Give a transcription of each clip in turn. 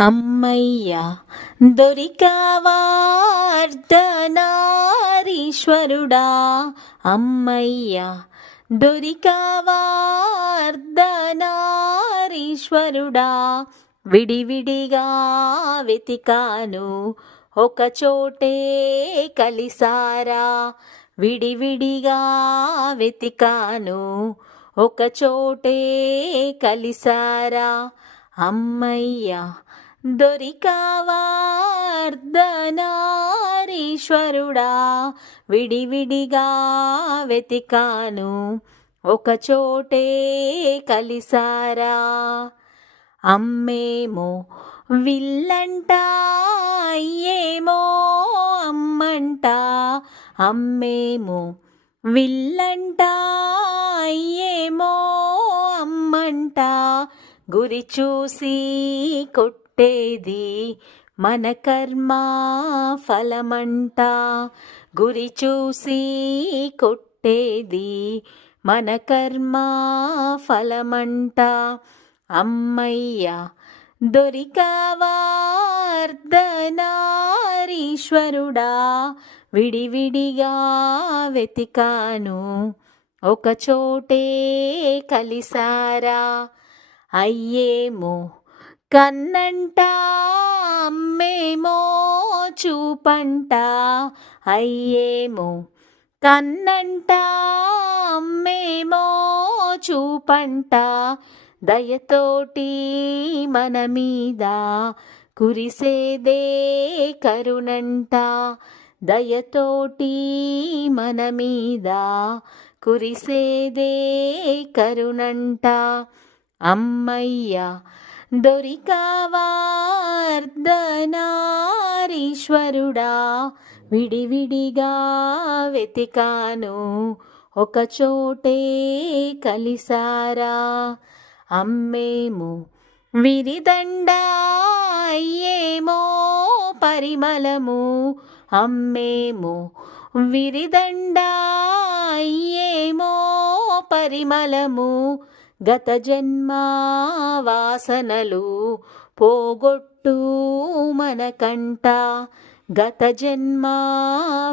అమ్మయ్య దొరికావార్ధనారీశ్వరుడా. అమ్మయ్య దొరికావార్ధనారీశ్వరుడా. విడివిడిగా వెతికాను ఒక చోటే కలిసారా. విడివిడిగా వెతికాను ఒక చోటే కలిసారా. అమ్మయ్య దొరికావార్ధనారీశ్వరుడా విడివిడిగా వెతికాను ఒక చోటే కలిసారా. అమ్మేమో విల్లంట అయ్యేమో అమ్మంట అమ్మేమో విల్లంట అయ్యేమో అమ్మంట గురి చూసి కొట్టేది మన కర్మ ఫలమంట. గురి చూసి కొట్టేది మన కర్మ ఫలమంట. అమ్మయ్య దొరికవార్ధనారీశ్వరుడా విడివిడిగా వెతికాను ఒక చోటే కలిసారా? అయ్యేమో కన్నంట అమ్మేమో చూపంట అయ్యేమో. కన్నంట అమ్మేమో చూపంట దయతోటి మన మీద కురిసేదే కరుణంట దయతోటి మన మీద కురిసేదే కరుణంట. అమ్మయ్య దొరికావార్ధనారీశ్వరుడా విడివిడిగా వెతికాను ఒక చోటే కలిసారా. అమ్మేమో విరిదండ అయ్యేమో పరిమళము అమ్మేమో విరిదండ అయ్యేమో పరిమళము. గత జన్మా వాసనలు పోగొట్టు మనకంట గత జన్మా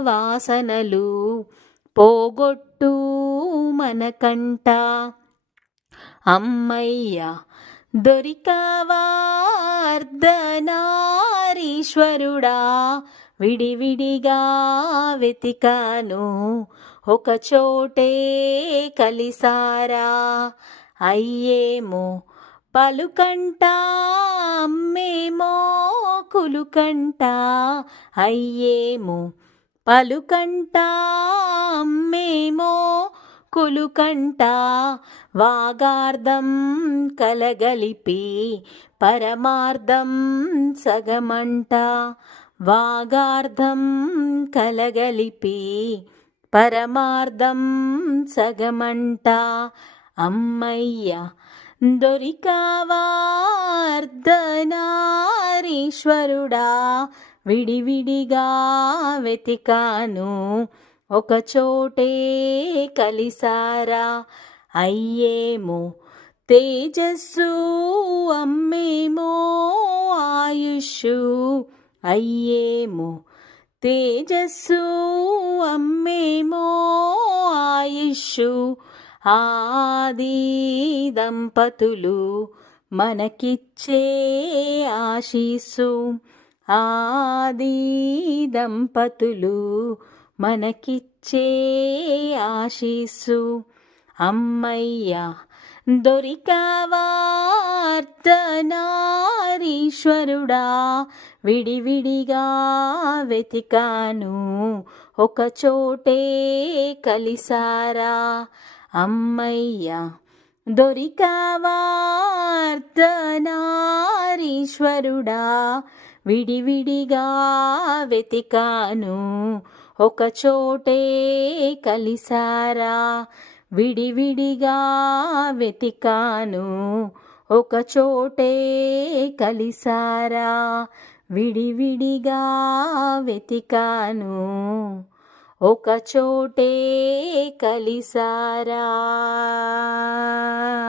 వాసనలు పోగొట్టు మనకంట అమ్మయ్య దొరికావార్ధనారీశ్వరుడా విడివిడిగా వెతికాను ఒక చోటే కలిసారా? అయ్యేమో పలుకంట అమ్మేమో కులుకంట. అయ్యేమో పలుకంట అమ్మేమో కులుకంట. వాగార్ధం కలగలిపి పరమార్థం సగమంట. వాగార్ధం కలగలిపి పరమార్థం సగమంట. అమ్మయ్య దొరికావార్ధనారీశ్వరుడా విడివిడిగా వెతికాను ఒక చోటే కలిసారా? అయ్యేమో తేజస్సు అమ్మేమో ఆయుష్ అయ్యేమో తేజస్సు అమ్మేమో ఆయుష్ ఆది దంపతులు మనకిచ్చే ఆశీస్సు. ఆది దంపతులు మనకిచ్చే ఆశీస్సు. అమ్మయ్యా దొరికావార్ధనారీశ్వరుడా విడివిడిగా వెతికాను ఒక చోటే కలిసారా? అమ్మయ్య. దొరికావార్ధనారీశ్వరుడా విడివిడిగా వెతికాను. ఒక చోటే కలిసారా విడివిడిగా వెతికాను. ఒక చోటే కలిసారా విడివిడిగా వెతికాను. ఒక చోటే కలిసారా?